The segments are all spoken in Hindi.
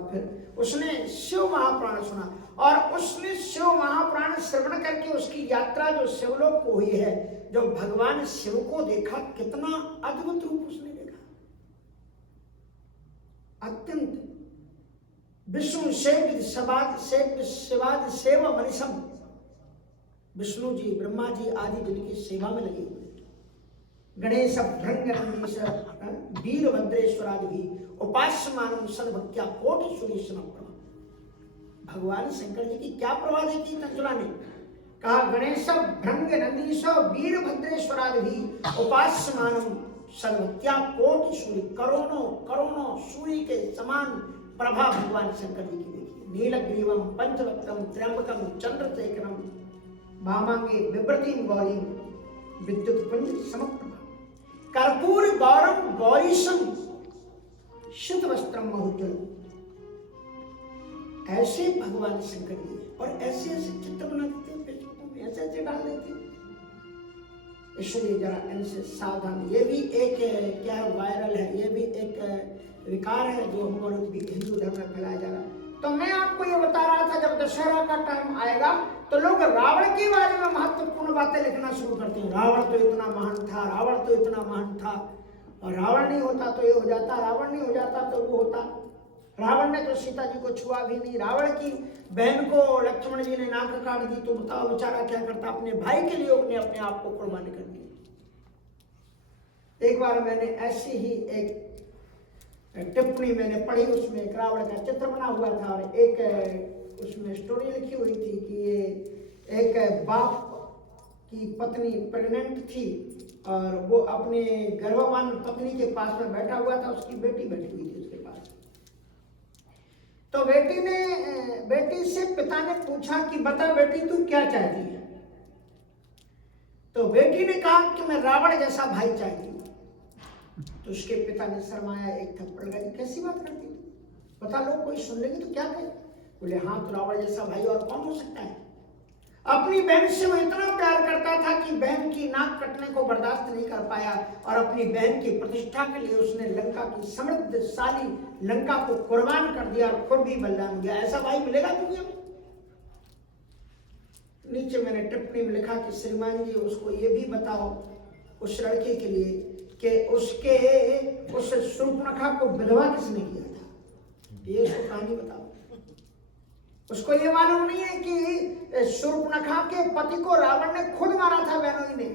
बाद फिर उसने शिव महापुराण सुना, और उसने शिव महापुराण श्रवण करके उसकी यात्रा जो शिवलोक को हुई है, जो भगवान शिव को देखा, कितना अद्भुत रूप उसने देखा, अत्यंत विष्णु सेव शिवाद सेवा मनीषम, विष्णु जी ब्रह्मा जी आदि जिनकी सेवा में लगे हुए, गणेश भृंगनंदीश वीरभद्रेश्वरादि भी उपास्यमानं सद्भक्त्या कोटि सुरेशम प्रभा। भगवान शंकर जी की क्या प्रभा देखी तंजुला ने, कहा गणेश भृंगनंदीश वीरभद्रेश्वरादि भी उपास्यमानं सद्भक्त्या कोटि सूर्य, करोड़ों करोड़ों सूर्य के समान प्रभा भगवान शंकर जी की देखी। नीलग्रीवम पंचवक्त्रम त्र्यंबकम चंद्रशेखरम भामांगे विभ्रतिम गौरीम विद्युत पुंज समप्रभा, कर्पूर गौरम गौरीशम शुद्ध वस्त्रम महुज्ज्वल। ऐसे भगवान शंकर जी और ऐसे ऐसे चित्र बना देते हैं फेसबुक में, ऐसे ऐसे डाल देते हैं, इसलिए जरा इनसे सावधान। ये भी एक क्या है, वायरल है, ये भी एक विकार है जो हमारे हिंदू धर्म में फैलाया जा रहा है। तो मैं आपको ये बता रहा था, जब दशहरा का टाइम आएगा तो लोग रावण के बारे में महत्वपूर्ण बातें लिखना शुरू करते हैं। रावण तो इतना महान था, रावण तो इतना महान था, और रावण नहीं होता तो ये हो जाता, रावण नहीं हो जाता तो वो होता, रावण ने तो सीता जी को छुआ भी नहीं, रावण की बहन को लक्ष्मण जी ने नाक काट दी, तो बताओ बेचारा क्या करता, अपने भाई के लिए उसने अपने आप को कुर्बान कर दिया। एक बार मैंने ऐसी ही एक टिप्पणी मैंने पढ़ी, उसमें एक रावण का चित्र बना हुआ था, और एक उसमें स्टोरी लिखी हुई थी कि ये एक बाप की पत्नी प्रेग्नेंट थी, और वो अपने गर्भवान पत्नी के पास में बैठा हुआ था, उसकी बेटी बैठी हुई थी उसके पास। तो बेटी से पिता ने पूछा कि बता बेटी तू क्या चाहती है। तो बेटी ने कहा कि मैं रावण जैसा भाई चाहती हूँ। तो उसके पिता ने शर्माया, एक थप्पड़ लगा दी, कैसी बात करती है, बता, लोग कोई सुन लेंगे तो क्या कहे। बोले हाँ, तो रावण जैसा भाई और कौन हो सकता है। अपनी बहन से वो इतना प्यार करता था कि बहन की नाक कटने को बर्दाश्त नहीं कर पाया, और अपनी बहन की प्रतिष्ठा के लिए उसने लंका की समृद्धशाली लंका को कुर्बान कर दिया, और खुद भी बलिदान हो गया। ऐसा भाई मिलेगा दुनिया में? नीचे मैंने टिप्पणी में लिखा कि श्रीमान जी उसको ये भी बताओ, उस लड़के के लिए, कि उस शूर्पणखा को विधवा किसने किया था, ये उसको कहानी बताओ। उसको ये मालूम नहीं है कि शूर्पणखा के पति को रावण ने खुद मारा था बहनोई ने,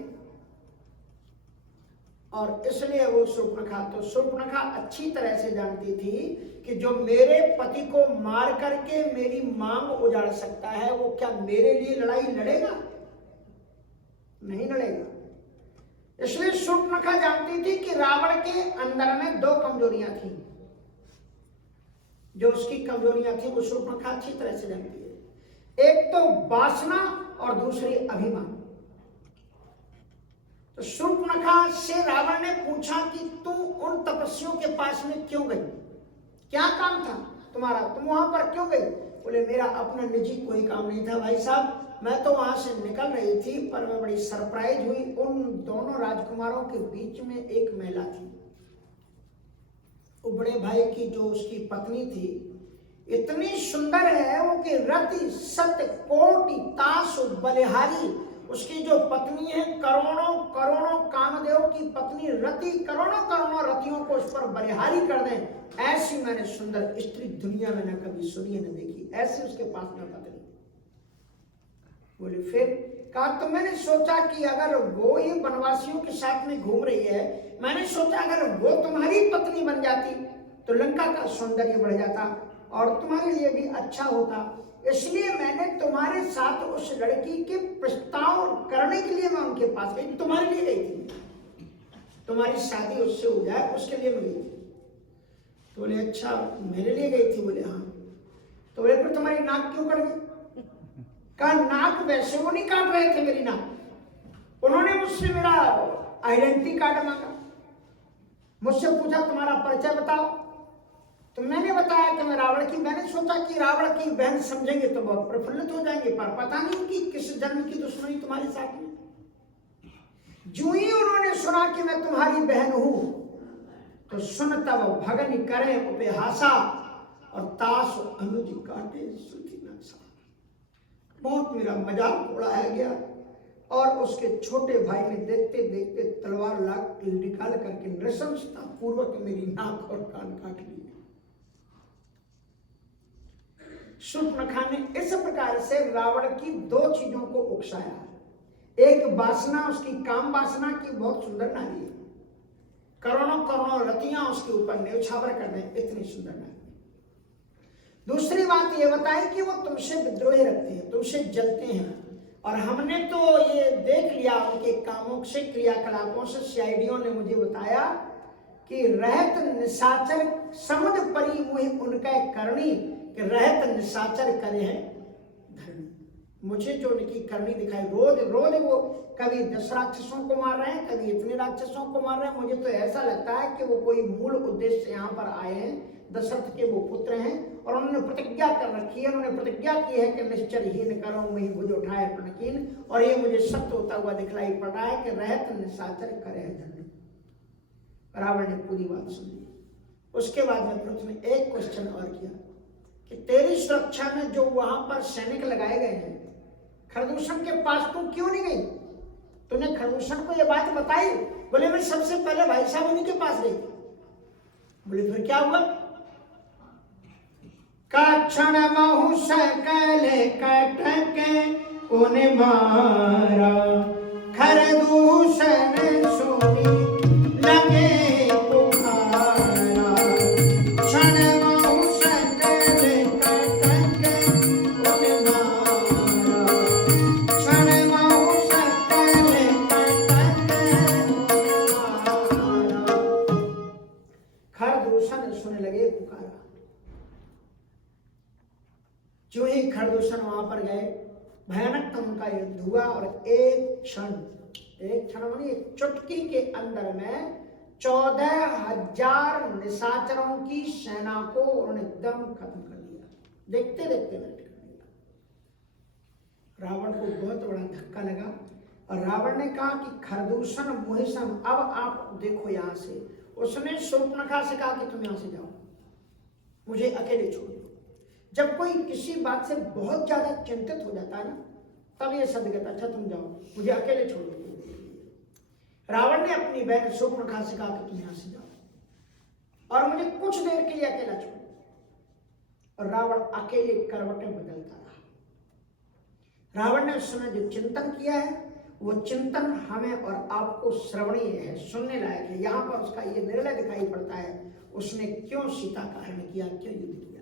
और इसलिए वो शूर्पणखा अच्छी तरह से जानती थी कि जो मेरे पति को मार करके मेरी मांग उजाड़ सकता है, वो क्या मेरे लिए लड़ाई लड़ेगा? नहीं लड़ेगा। इसलिए शूर्पणखा जानती थी कि रावण के अंदर में दो कमजोरियां थी, जो उसकी कमजोरियां थी वो शूर्पणखा अच्छी तरह से जानती है। एक तो वासना और दूसरी अभिमान। तो शूर्पणखा से रावण ने पूछा कि तू उन तपस्वियों के पास में क्यों गई, क्या काम था तुम्हारा, तुम वहां पर क्यों गई? बोले मेरा अपना निजी कोई काम नहीं था भाई साहब, मैं तो वहां से निकल रही थी, पर मैं बड़ी सरप्राइज हुई, उन दोनों राजकुमारों के बीच में एक महिला थी। वो बड़े भाई की जो उसकी पत्नी थी इतनी सुंदर है वो कि रति सत्य कोटि तासु बलिहारी। उसकी जो पत्नी है, करोड़ों करोड़ों कामदेव की पत्नी रति करोड़ों करोड़ों रतियों को उस पर बलिहारी कर दें, ऐसी मैंने सुंदर स्त्री दुनिया में न कभी सुनी न देखी। ऐसी उसके पास में पत्नी। बोले फिर? कहा तो मैंने सोचा कि अगर वो ये वनवासियों के साथ में घूम रही है, मैंने सोचा अगर वो तुम्हारी पत्नी बन जाती तो लंका का सौंदर्य बढ़ जाता और तुम्हारे लिए भी अच्छा होता, इसलिए मैंने तुम्हारे साथ उस लड़की के प्रस्ताव करने के लिए मैं उनके पास गई, तुम्हारे लिए गई थी, तुम्हारी शादी उससे हो जाए उसके लिए मैं गई थी। तो बोले अच्छा मेरे लिए गई थी? बोले हाँ। तो बोले फिर तुम्हारी नाक क्यों कट गई? कहा नाक वैसे वो नहीं काट रहे थे मेरी नाक, उन्होंने मुझसे मेरा आइडेंटिटी कार्ड मांगा, मुझसे पूछा तुम्हारा परिचय बताओ, तो मैंने बताया कि मैं रावण की। मैंने सोचा कि रावण की बहन समझेंगे तो बहुत प्रफुल्लित हो जाएंगे, पर पता नहीं कि किस जन्म की दुश्मनी तुम्हारे साथ में। जो ही उन्होंने सुना कि मैं तुम्हारी बहन हूं तो सुन तब भगन करे उपहासा और ता सो अनुज काटे सुधी न सा। बहुत मेरा मजाक उड़ाया गया और उसके छोटे भाई ने देखते देखते तलवार निकाल करके नृशंसता पूर्वक मेरी नाक और कान काट लिए। शूर्पणखा ने इस प्रकार से रावण की दो चीजों को उकसाया। एक वासना, उसकी काम वासना की बहुत सुंदर नारी है, करोड़ों करोड़ों रतियां उसके ऊपर न्यौछावर कर दें, इतनी सुंदर नारी। दूसरी बात ये बताई कि वो तुमसे विद्रोह रखते हैं, तुमसे जलते हैं। और हमने तो ये देख लिया उनके कामों से, क्रियाकलापों से, सीआईडियों ने मुझे बताया कि रहत निशाचर समुद परी मुहि उनका करनी, कि रहत निशाचर करे हैं धरनी। मुझे जो उनकी करनी दिखाई, रोज रोज वो कभी 10 राक्षसों को मार रहे हैं, कभी इतने राक्षसों को मार रहे हैं। मुझे तो ऐसा लगता है कि वो कोई मूल उद्देश्य से यहाँ पर आए हैं, दशरथ के वो पुत्र हैं और उन्होंने प्रतिज्ञा कर रखी है, उन्होंने प्रतिज्ञा की है कि निश्चरहीन करो वही भुज उठाए प्रणकीन। और ये मुझे सत्य होता हुआ दिखलाई पड़ रहा है कि रहत निशाचर करे हैं धरनी। रावण ने पूरी बात सुन ली। उसके बाद में फिर उसने एक क्वेश्चन और किया कि तेरी सुरक्षा में जो वहां पर सैनिक लगाए गए हैं, खरदूषण के पास तू क्यों नहीं गई? तूने खरदूषण को यह बात बताई? बोले मैं सबसे पहले भाई साहब उन्हीं के पास गई। बोले फिर क्या हुआ? क्षण महु सकल कटके उन्हें मारा, खरदूषण सुनी लगे पुकारा। क्षण महु सकल कटके उन्हें मारा, क्षण महु सकल कटके उन्हें मारा। खरदूषण सुन लगे पुकारा। जो ही खरदूषण वहां पर गए, भयानक उनका युद्ध हुआ और एक क्षण मानी एक चुटकी के अंदर में 14,000 निशाचरों की सेना को उन्होंने एकदम खत्म कर दिया। देखते देखते नष्ट कर दिया। रावण को बहुत बड़ा धक्का लगा और रावण ने कहा कि खरदूषण मोहिषण अब आप देखो यहां से। उसने शूर्पणखा से कहा कि तुम यहां से जाओ, मुझे अकेले छोड़ दो। जब कोई किसी बात से बहुत ज्यादा चिंतित हो जाता है ना, तब ये शब्द कहता अच्छा तुम जाओ, मुझे अकेले छोड़ दो। रावण ने अपनी बहन शूर्पणखा से कहा कि तुम यहां से जाओ और मुझे कुछ देर के लिए अकेला छोड़ो। और रावण अकेले करवटें बदलता रहा। रावण ने उस समय जो चिंतन किया है वो चिंतन हमें और आपको श्रवणीय है, सुनने लायक है। यहां पर उसका ये निर्णय दिखाई पड़ता है, उसने क्यों सीता का हरण किया, क्यों युद्ध किया।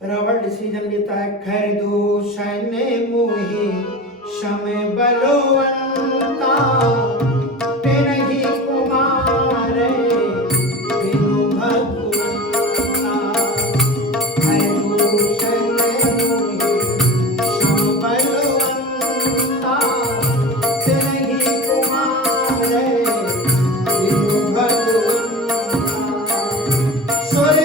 रावण डिसीजन लेता है, खरदूषण मोहि शम बलवंता, तेरहि कुमार बिनु भगवंता। खरदूषण मोहि शम बलवंता, तेरहि कुमार बिनु भगवंता। सुर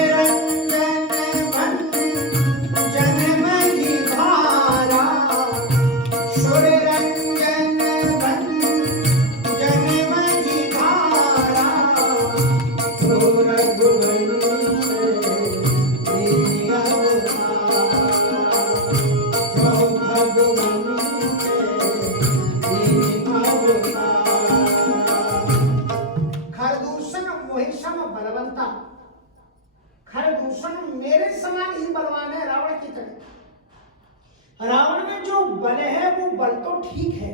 खरदूषण मेरे समान ही बलवान है रावण की तरह। रावण में जो बल है वो बल तो ठीक है,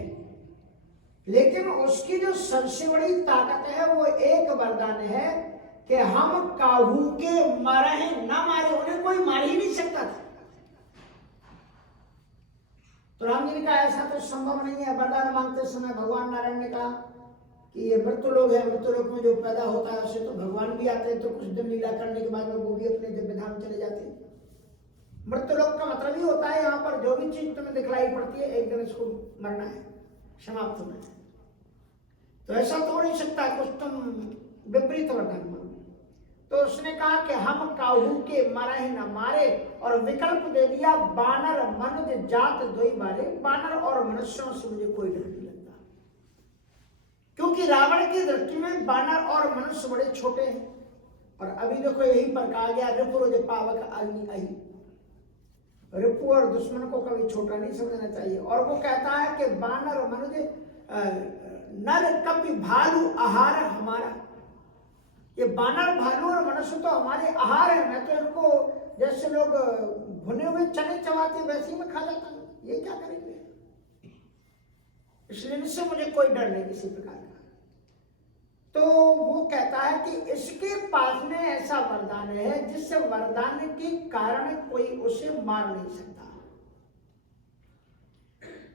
लेकिन उसकी जो सबसे बड़ी ताकत है वो एक वरदान है कि हम काहू के मरे न मारे, उन्हें कोई मार ही नहीं सकता था। तो राम जी ने कहा ऐसा तो संभव नहीं है। वरदान मांगते समय भगवान नारायण ने कहा कि ये मृत्यु लोग है, मृत्यु लोग में जो पैदा होता है उससे तो भगवान भी आते हैं, तो कुछ दिन लीला करने के बाद में वो भी अपने दिव्य धाम चले जाते हैं। मृत्यु लोग का मतलब ही होता है यहाँ पर जो भी चीज तुम्हें दिखलाई पड़ती है एक दिन इसको मरना है, समाप्त होना है। तो ऐसा तो हो नहीं सकता कुछ तुम विपरीत वरदान मांगो। तो उसने कहा कि हम काहू के मारा ही न मारे, और विकल्प दे दिया बानर मनुज जात दोई बारे। बानर और मनुष्यों से मुझे कोई डर नहीं लगता, क्योंकि रावण की दृष्टि में बानर और मनुष्य बड़े छोटे हैं और अभी देखो यहीं पर कहा गया रिपुरोज पावक अग्नि अहि। रिपु और दुश्मन को कभी छोटा नहीं समझना चाहिए। और वो कहता है कि बानर मनुज नर कपि भालू आहार हमारा। ये बानर भालू और मनुष्य तो हमारे आहार है। मैं तो इनको जैसे लोग भुने हुए चने चबाते वैसे ही मैं खा जाता हूँ, ये क्या करेंगे। इसलिए इनसे मुझे कोई डर नहीं किसी प्रकार का। तो वो कहता है कि इसके पास में ऐसा वरदान है जिस वरदान के कारण कोई उसे मार नहीं सकता।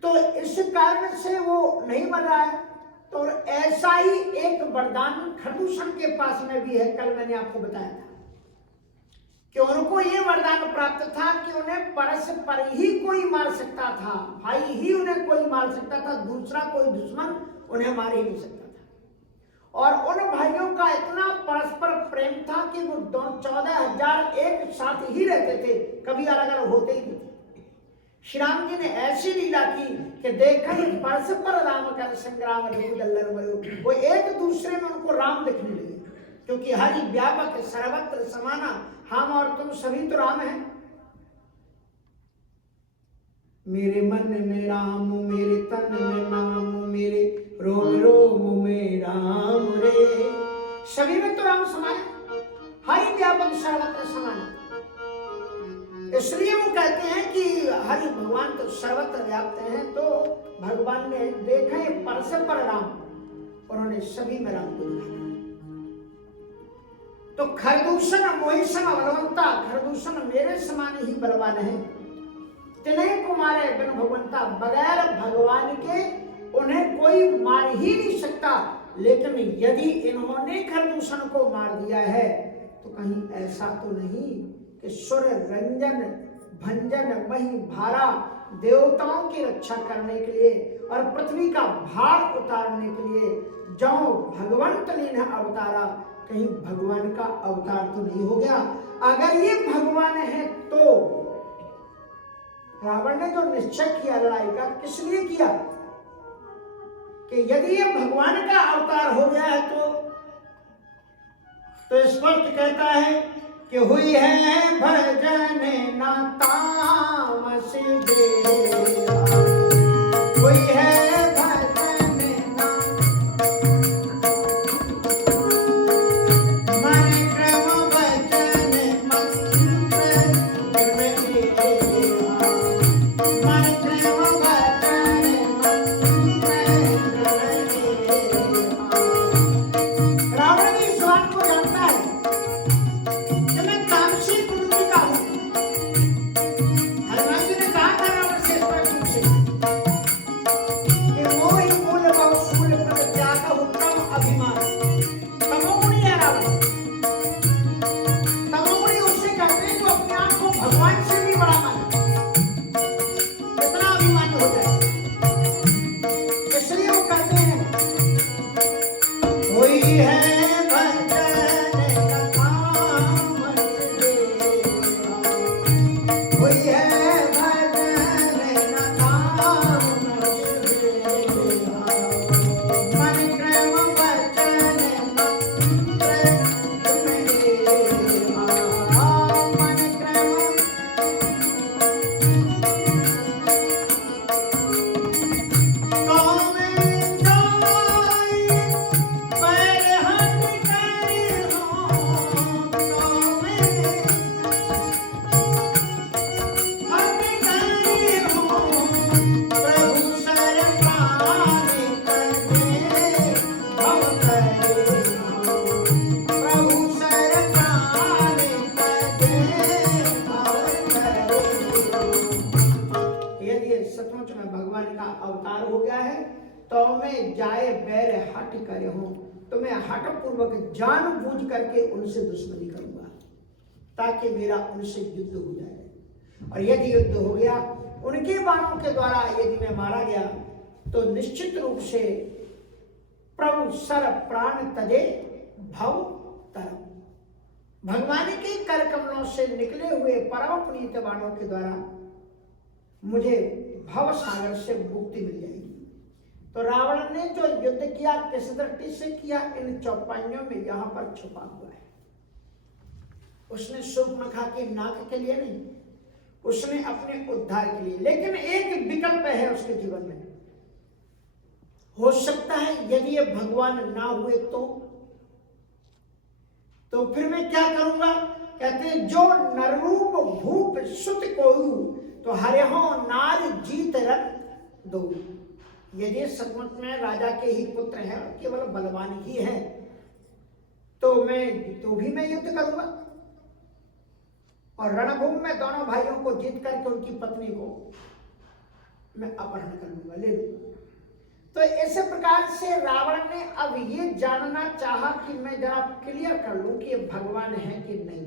तो इस कारण से वो नहीं मर रहा है। तो ऐसा ही एक वरदान खरदूषण के पास में भी है। कल मैंने आपको बताया था कि उनको ये वरदान प्राप्त था कि उन्हें परस्पर ही कोई मार सकता था, भाई ही उन्हें कोई मार सकता था, दूसरा कोई दुश्मन उन्हें मार ही नहीं सकता था। और उन भाइयों का इतना परस्पर प्रेम था कि वो 14,000 एक साथ ही रहते थे, कभी अलग अलग होते ही नहीं थे। श्री राम जी ने ऐसी लीला की कि देखा ही परस्पर राम कर संग्राम वो एक दूसरे में उनको राम दिखने लगे, क्योंकि हरि व्यापक सर्वत्र समाना, हम और तुम सभी तो राम हैं। मेरे मन में राम, मेरे तन में नाम, मेरे रोम रोम में राम रे। सभी में तो राम समाया, हरि व्यापक सर्वत्र समाना। इसलिए वो कहते हैं कि हरि भगवान तो सर्वत्र व्याप्त हैं। तो भगवान ने देखा है परस्पर राम, उन्होंने सभी में राम को दिखाया। तो खरदूषण मोहि सम बलवंता, खरदूषण मेरे समान ही बलवान है। तिन्हें को मारे बिन भगवंता, बगैर भगवान के उन्हें कोई मार ही नहीं सकता। लेकिन यदि इन्होंने खरदूषण को मार दिया है तो कहीं ऐसा तो नहीं कि सुर रंजन भंजन वही भारा, देवताओं की रक्षा करने के लिए और पृथ्वी का भार उतारने के लिए जो भगवंत ने अवतारा, कहीं भगवान का अवतार तो नहीं हो गया। अगर ये भगवान है तो रावण ने जो निश्चय किया लड़ाई का, किस लिए किया कि यदि ये भगवान का अवतार हो गया है तो स्पष्ट कहता है कि हुई है भजन ना तामस देवा, हुई है भजन ना मन क्रम भजन मंत्र देवा, मन क्रम भजन मंत्र देवा। रावण इस बात को जानता है कि मैं तामसी प्रवृत्ति का हूं। हनुमान जी ने कहा था रावण से स्पष्ट रूप से कि मोहि मूल बहु शूल पद त्याग उत्तम अभिमान। तमोगुणी है रावण। तमोगुणी उससे कहते हैं जो अपने आप को भगवान से भी बड़ा माने, इतना अभिमानी हो जाए। इसलिए वो कहते हैं कोई है सचमुच में भगवान का अवतार हो गया है तो मैं जाए बैर हट करे हूं, तो मैं हट पूर्वक जानबूझ करके उनसे दुश्मनी करूंगा ताकि मेरा उनसे युद्ध हो जाए। और यदि युद्ध हो गया, उनके बाणों के द्वारा यदि मैं मारा गया तो निश्चित रूप से प्रभु सर प्राण तजे भव तरम, भगवान के कर कमलों से निकले हुए परम पुनीत बाणों के द्वारा मुझे भव सागर से मुक्ति मिल जाएगी। तो रावण ने जो युद्ध किया किस दृष्टि से किया, इन चौपाइयों में यहां पर छुपा हुआ है। उसने शूर्पणखा के नाक के लिए नहीं, उसने अपने उद्धार के लिए। लेकिन एक विकल्प है उसके जीवन में, हो सकता है यदि ये भगवान ना हुए तो फिर मैं क्या करूंगा? कहते हैं जो नररूप भूप सुत कोयु तो हरिहो नार जीत रन दो। यदि सचमुच में राजा के ही पुत्र हैं और केवल बलवान ही हैं तो भी मैं युद्ध करूंगा और रणभूमि में दोनों भाइयों को जीत करके उनकी पत्नी को मैं अपहरण कर लूंगा, ले लूंगा। तो ऐसे प्रकार से रावण ने अब ये जानना चाहा कि मैं जरा क्लियर कर लूं कि ये भगवान है कि नहीं।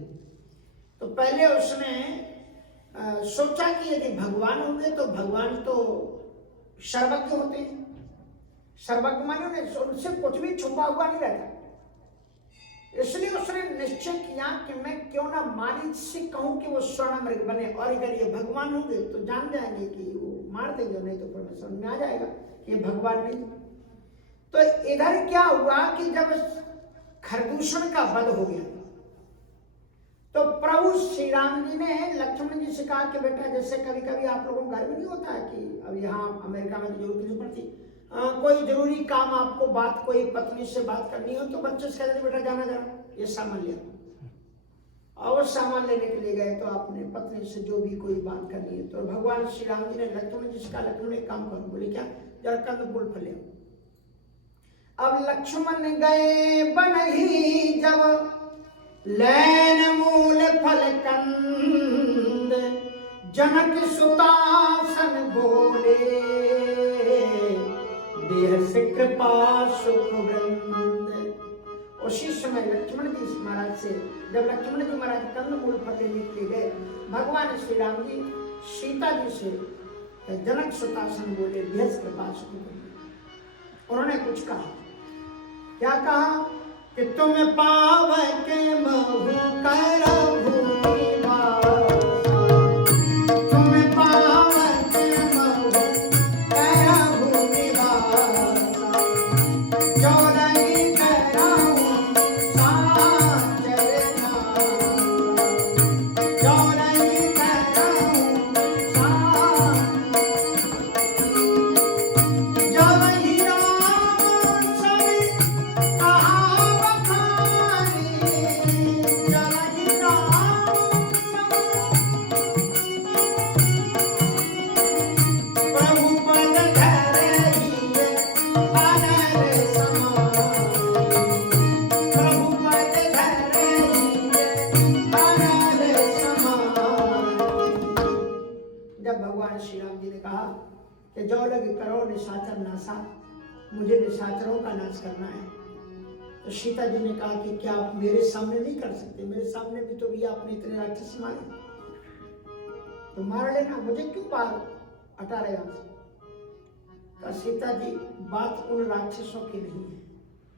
तो पहले उसने सोचा कि यदि भगवान होंगे तो भगवान तो सर्वज्ञ होते हैं, सर्वज्ञ माने उनसे कुछ भी छुपा हुआ नहीं रहता। इसलिए उसने निश्चय किया कि मैं क्यों ना मारीच से कहूं कि वो स्वर्ण मृग बने, और अगर ये भगवान होंगे तो जान जाएंगे कि वो मार देंगे, नहीं तो फिर मैं समझ में आ जाएगा कि ये भगवान नहीं। तो इधर क्या हुआ कि जब खरदूषण का वध हो गया तो प्रभु श्री राम जी ने लक्ष्मण जी से कहा कि बेटा जैसे कभी कभी आप लोगों को घर में नहीं होता है कि अब यहाँ अमेरिका में तो जरूरत नहीं पड़ती, कोई जरूरी काम आपको बात कोई पत्नी से बात करनी हो तो बच्चे से कहते बेटा जाना ये सामान ले आओ, और सामान लेने के लिए गए तो आपने पत्नी से जो भी कोई बात करनी है तो भगवान श्री राम जी ने लक्ष्मण जी से कहा लक्ष्मण एक काम करो, बोले क्या? जरा कंद फूल फले। अब लक्ष्मण गए बनही जब लैन मूल फल कंद जनक सुतासन बोले देह से कृपा सुख वृंद। उसी समय लक्ष्मण जी महाराज से जब लक्ष्मण जी महाराज कंद मूल फल लेने के लिए गए, भगवान श्री राम जी सीता जी से जनक सुतासन बोले देह से कृपा सुख वृंद। उन्होंने कुछ कहा, क्या कहा कि तुम पाव के महु करहु मुझे निशाचरों का नाश करना है। तो सीता जी ने कहा कि क्या आप मेरे सामने नहीं कर सकते? मेरे सामने भी तो भी आपने इतने राक्षस मारे, तो मार लेना, मुझे क्यों बाहर हटा रहे हैं? तो सीता जी बात उन राक्षसों की नहीं है।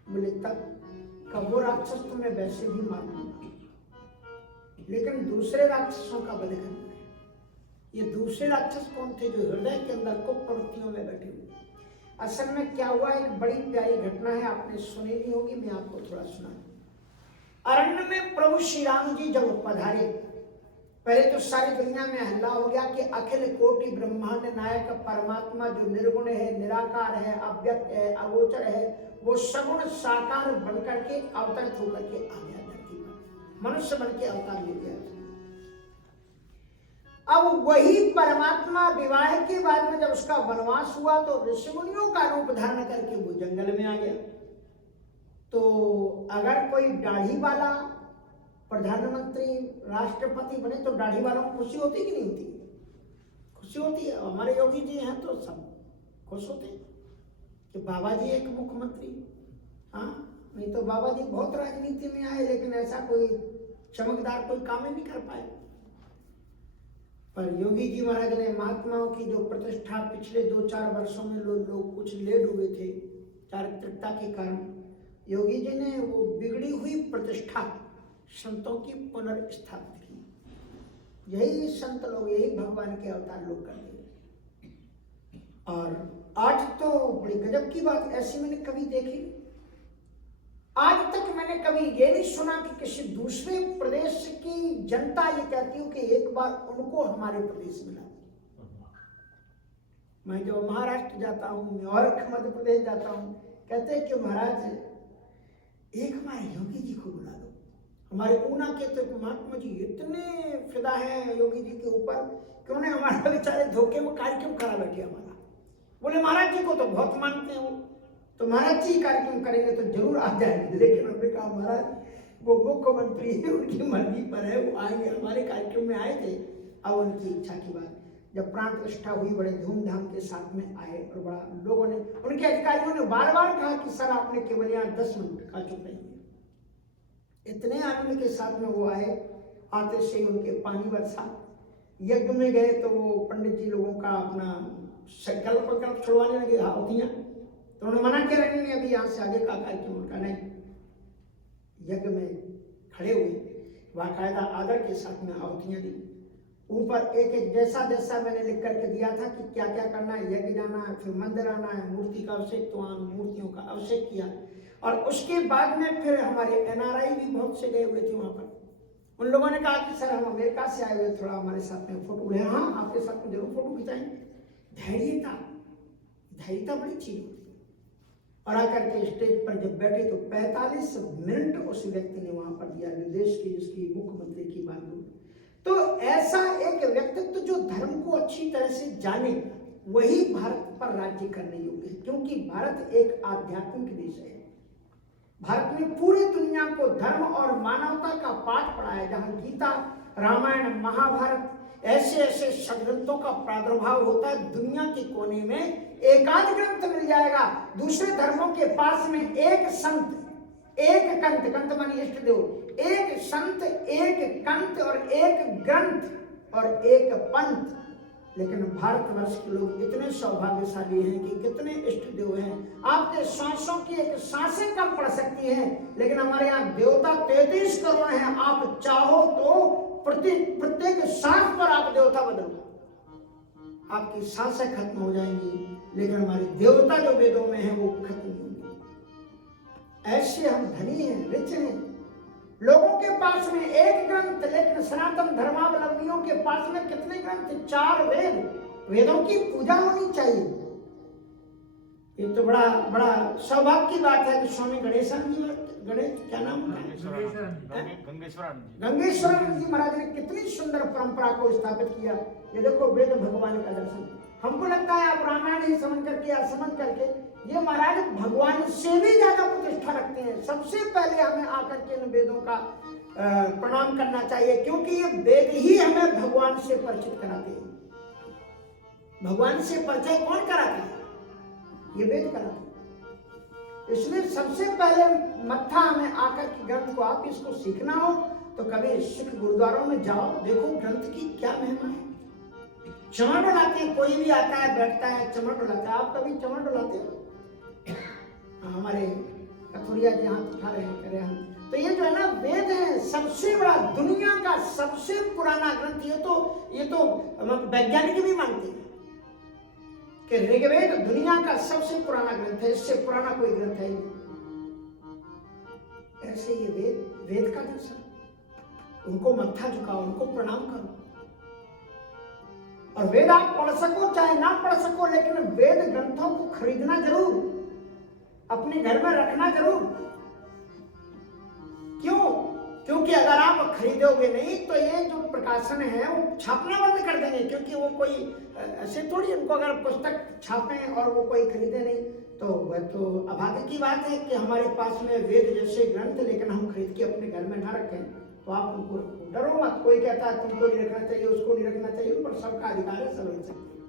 बोले तब कब वो राक्षस तुम्हें वैसे भी मार दूंगा, लेकिन दूसरे राक्षसों का वध करना है। ये दूसरे राक्षस कौन थे? जो हृदय के अंदर कुप प्रवृत्तियों में बैठे हुए। असल में क्या हुआ, एक बड़ी प्यारी घटना है, आपने सुनी नहीं होगी, मैं आपको थोड़ा सुना। अरण्य में प्रभु श्री राम जी जब पधारे, पहले तो सारी दुनिया में हल्ला हो गया कि अखिल कोटि ब्रह्मांड नायक परमात्मा जो निर्गुण है, निराकार है, अव्यक्त है, अगोचर है, वो सगुण साकार बनकर के अवतरित होकर के आ गया धरती पर, मनुष्य बन के अवतार ले गया। अब वही परमात्मा विवाह के बाद में जब उसका वनवास हुआ तो ऋषिमुनियों का रूप धारण करके वो जंगल में आ गया। तो अगर कोई दाढ़ी वाला प्रधानमंत्री राष्ट्रपति बने तो दाढ़ी वालों को खुशी होती कि नहीं होती? खुशी होती है। हमारे योगी जी हैं तो सब खुश होते हैं कि बाबा जी एक मुख्यमंत्री। हाँ, नहीं तो बाबा जी बहुत राजनीति में आए लेकिन ऐसा कोई चमकदार कोई काम ही नहीं कर पाए। पर योगी जी महाराज ने महात्माओं की जो प्रतिष्ठा पिछले 2-4 वर्षों में लोग कुछ लेट हुए थे चारित्रिकता के कारण, योगी जी ने वो बिगड़ी हुई प्रतिष्ठा संतों की पुनर्स्थापित की। यही संत लोग, यही भगवान के अवतार लोग करते हैं। और आज तो बड़ी गजब की बात ऐसी मैंने कभी देखी। आज तक मैंने कभी ये नहीं सुना कि किसी दूसरे प्रदेश की जनता ये कहती हो कि एक बार उनको हमारे प्रदेश मिला। मैं जब महाराष्ट्र जाता हूँ और मध्य प्रदेश जाता हूँ, कहते हैं कि महाराज एक हमारे योगी जी को बुला दो। हमारे ऊना के तो महात्मा जी इतने फिदा हैं योगी जी के ऊपर कि उन्हें हमारा बेचारे धोखे में कार्यक्रम करा बैठे हमारा। बोले महाराज जी को तो बहुत मानते हैं वो, तो महाराज जी कार्यक्रम करेंगे तो जरूर आ जाएंगे। लेकिन हमने कहा महाराज वो मुख्यमंत्री है, उनकी मर्जी पर है, वो आएंगे। हमारे कार्यक्रम में आए थे, अब उनकी इच्छा की बात। जब प्राण प्रतिष्ठा हुई बड़े धूमधाम के साथ में आए और बड़ा लोगों ने, उनके अधिकारियों ने बार बार कहा कि सर आपने केवल यहाँ 10 मिनट का चुप रहिए। इतने आनंद के साथ में वो आए, आते से उनके पानी बरसा। यज्ञ में गए तो वो पंडित जी लोगों का अपना संकल्प छुड़वाने लगे आहुतियां, तो उन्होंने मना किया, नहीं अभी यहाँ से आगे का कार्यक्रम उनका नहीं। यज्ञ में खड़े हुए, बाकायदा आदर के साथ में आहुतियां दी। ऊपर एक एक जैसा जैसा मैंने लिख करके दिया था कि क्या क्या करना है, यज्ञ जाना है, फिर मंदिर आना है, मूर्ति का अभिषेक, तो मूर्तियों का अभिषेक किया। और उसके बाद में फिर हमारे NRI भी बहुत से गए हुए थे वहां पर। उन लोगों ने कहा कि सर हम अमेरिका से आए हुए, थोड़ा हमारे साथ में फोटो ले। हाँ आपके साथ में जरूर फोटो खिंचाएंगे। धैर्यता बड़ी चीज होती है। और आकर के स्टेज पर जब बैठे तो 45 मिनट उस व्यक्ति ने वहां पर दिया, देश की जिसकी मुख्यमंत्री की बात हुई। तो ऐसा एक व्यक्तित्व जो धर्म को अच्छी तरह से जाने, वही भारत पर राज्य करने योग्य है, क्योंकि भारत एक आध्यात्मिक देश है। भारत ने पूरी दुनिया को धर्म और मानवता का पाठ पढ़ाया, जहां गीता, रामायण, महाभारत ऐसे ऐसे सदग्रंथों का प्रादुर्भाव होता है। दुनिया के कोने में एकाध ग्रंथ मिल जाएगा। दूसरे धर्मों के पास में एक संत, एक कंत, कंत मानी इष्ट देव, एक संत, एक कंत और एक ग्रंथ और एक पंथ। लेकिन भारतवर्ष के लोग इतने सौभाग्यशाली हैं कि कितने इष्ट देव हैं। आपके सांसों की एक सांसें कम पड़ सकती हैं, लेकिन हमारे यहाँ देवता 33 करोड़ हैं। आप चाहो तो प्रत्येक सांस पर आप देवता बदलो, आपकी सांसें खत्म हो जाएंगी, लेकिन हमारी देवता जो वेदों में है वो खत्म नहीं होंगी। ऐसे हम धनी हैं, रिच हैं। लोगों के पास में एक ग्रंथ, लेकिन सनातन धर्मावलंबियों के पास में कितने ग्रंथ? 4 वेद। वेदों की पूजा होनी चाहिए। ये तो बड़ा सौभाग्य की बात है कि स्वामी गणेशानंद जी, गणेश क्या नाम है, गंगेश्वरानंद जी महाराज ने कितनी सुंदर परंपरा को स्थापित किया। ये देखो वेद भगवान का दर्शन। हमको लगता है आप रामायण ही समझ करके या समझ करके, ये महाराज भगवान से भी ज्यादा प्रतिष्ठा रखते हैं। सबसे पहले हमें आकर के इन वेदों का प्रणाम करना चाहिए, क्योंकि ये वेद ही हमें भगवान से परिचित कराते हैं। भगवान से परिचय कौन कराता है? ये वेद कराते हैं। इसलिए सबसे पहले मत्था हमें आकर के ग्रंथ को, आप इसको सीखना हो तो कभी सिख गुरुद्वारों में जाओ, देखो ग्रंथ की क्या महिमा है। चमड़ डुलाते हैं, कोई भी आता है बैठता है चमड़ डुलाता है। आप कभी चमड़ डुलाते हो? हमारे कथुरिया जी हाथ उठा रहे हैं, करें हम तो। ये जो है ना वेद है सबसे बड़ा, दुनिया का सबसे पुराना ग्रंथ। ये तो वैज्ञानिक भी मानते हैं कि ऋग्वेद दुनिया का सबसे पुराना ग्रंथ है, इससे पुराना कोई ग्रंथ है नहीं। ऐसे ये वेद का दर्शन, उनको मत्था झुकाओ, उनको प्रणाम करो। और वेद आप पढ़ सको चाहे ना पढ़ सको, लेकिन वेद ग्रंथों को खरीदना जरूर, अपने घर में रखना जरूर। क्यों? क्योंकि अगर आप खरीदोगे नहीं तो ये जो प्रकाशन है वो छापना बंद कर देंगे। क्योंकि वो कोई ऐसे थोड़ी, उनको अगर पुस्तक छापें और वो कोई खरीदे नहीं तो वह तो अभागे की बात है कि हमारे पास में वेद जैसे ग्रंथ, लेकिन हम खरीद के अपने घर में ना रखें। तो आप उनको डरो मत। कोई कहता है तुमको नहीं रखना चाहिए, उसको नहीं रखना चाहिए, उन पर सबका अधिकार है, सब रख सकते हैं।